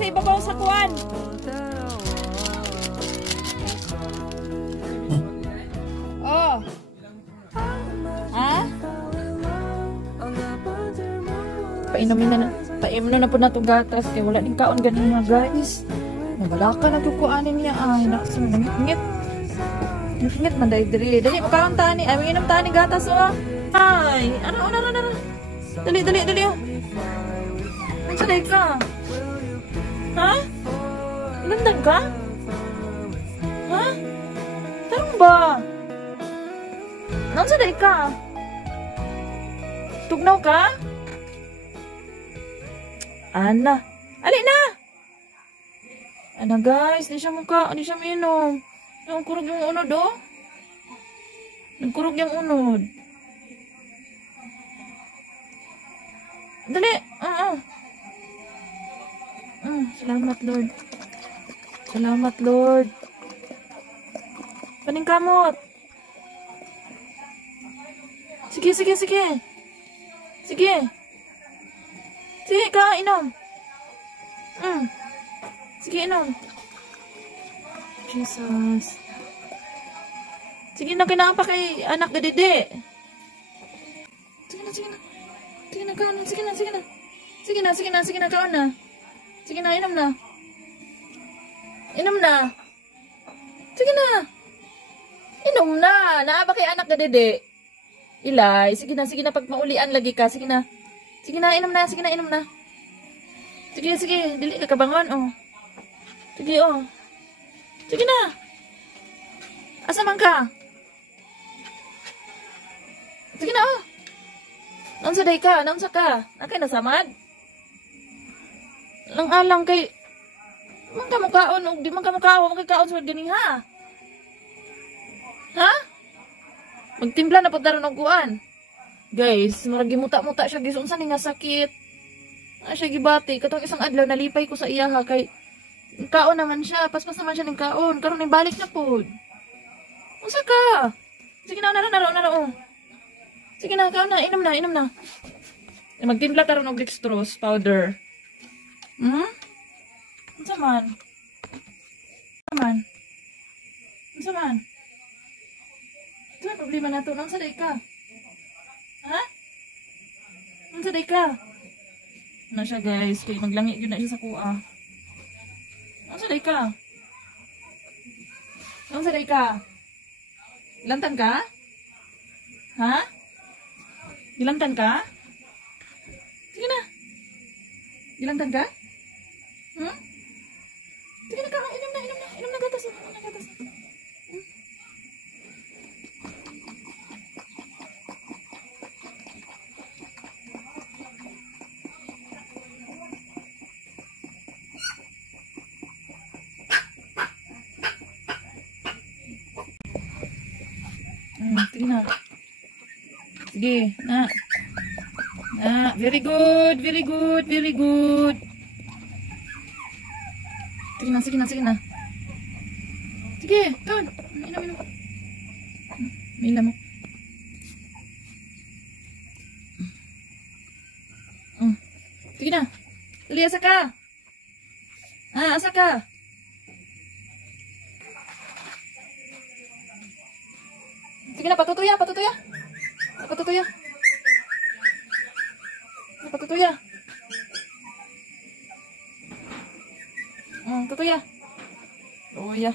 sa ibabaw sa kuwan. Oh. Ha? Painom na po na itong gatas. Kaya wala din kaon ganun nga, guys. Mabalaka na kukuanin niya. Ay, nakasama na ngit-ngit. Ngit-ngit man dahil dali. Dali, makaon tani. Ay, mainom tani gatas, oh. Ay, ano. Dali, oh. Ang saday ka? Ha? Ilandan ka? Ha? Tarong ba? Ang saday ka? Tugnaw ka? Ana. Ali na! Ana guys, di siya mukha. Di siya minom. Nagkurog yung unod, oh. Nagkurog yung unod. Dali. Salamat, Lord. Salamat, Lord. Paning kamot. Sige. Sige, ka, inom. Sige, inom. Jesus. Sige na, kailangan pa kay anak gadidi. Sige na, kaon na. Sige na, kaon na. Sige na, inom na. Sige na. Inom na. Naaba kay anak gadidi. Ilay, sige na, pag maulian lagi ka, sige na. Sige na, inom na. Sige, dili ka kabangon, oh. Sige, oh. Sige na. Asa man ka? Sige na, oh. Naunsa day ka? Naunsa ka? Nakay nasamad? Lang-alang kay... Man ka mukaon, o di man ka mukaon, makikaon sa gani, ha? Ha? Magtimpla na po daron og kuan. Guys, maragi muta-muta siya, guys. Unsa ni nga sakit? Siya gibati. Katong isang adlaw, nalipay ko sa iya, ha, kay... Kaon naman siya. Paspas naman siya ng kaon. Karon balik na po. Unsa ka? Sige na, naro. Sige na, kaon na. Inom na. Magtimpla taron og dextrose powder. Unsa man? Unsa man? Ito ang problema na ito. Nang saday ka? Ha? Nang saday ka? Ano siya, guys? Kaya maglangit yun na siya sa kuha. Nang saday ka? Ilantan ka? Ha? Ilantan ka? Sige na. Ilantan ka? Sige na, inom na gatas. Sige na. Very good. Sige na. Sige, kaon. Inom. Mila mo. Sige na. Tuloy, asa ka? Asa ka? Sige na, patutuya. Patutuya. Tutuya. Oh, ya.